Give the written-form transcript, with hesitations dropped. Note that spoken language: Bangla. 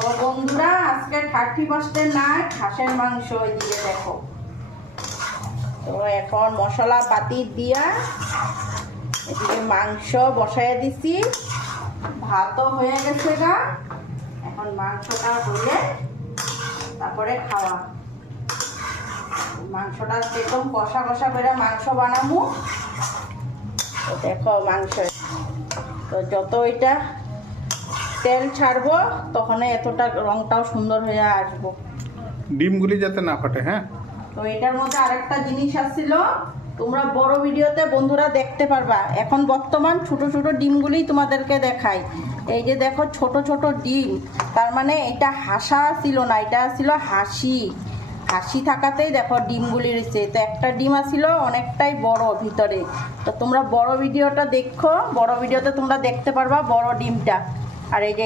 তো বন্ধুরা আজকে 31 নাইট হাঁসের মাংস দিয়ে দেখো। তো এখন মশলা পাতি দিয়া এদিকে মাংস বসায় দিছি, ভাতও হয়ে গেছে গা। এখন মাংসটা হলে তারপরে খাওয়া। মাংসটা একদম কষা কষা করে মাংস বানাবো। তো দেখো মাংস তো যত এটা তেল ছাড়বো তখন এতটা রংটাও সুন্দর হয়ে আসবো। ডিমগুলি যাতে না ফাটে। হ্যাঁ, তো এটার মধ্যে আরেকটা জিনিস আসছিল, তোমরা বড় ভিডিওতে বন্ধুরা দেখতে পারবা। এখন বর্তমান ছোট ছোট ডিমগুলি তোমাদেরকে দেখাই। এই যে দেখো ছোট ছোট ডিম, তার মানে এটা হাসা ছিল না, এটা ছিল হাসি। হাসি থাকাতেই দেখো ডিমগুলি রয়েছে। তো একটা ডিম আসছিল অনেকটাই বড় ভিতরে। তো তোমরা বড় ভিডিওটা দেখো, বড় ভিডিওতে তোমরা দেখতে পারবা বড় ডিমটা। আর এই যে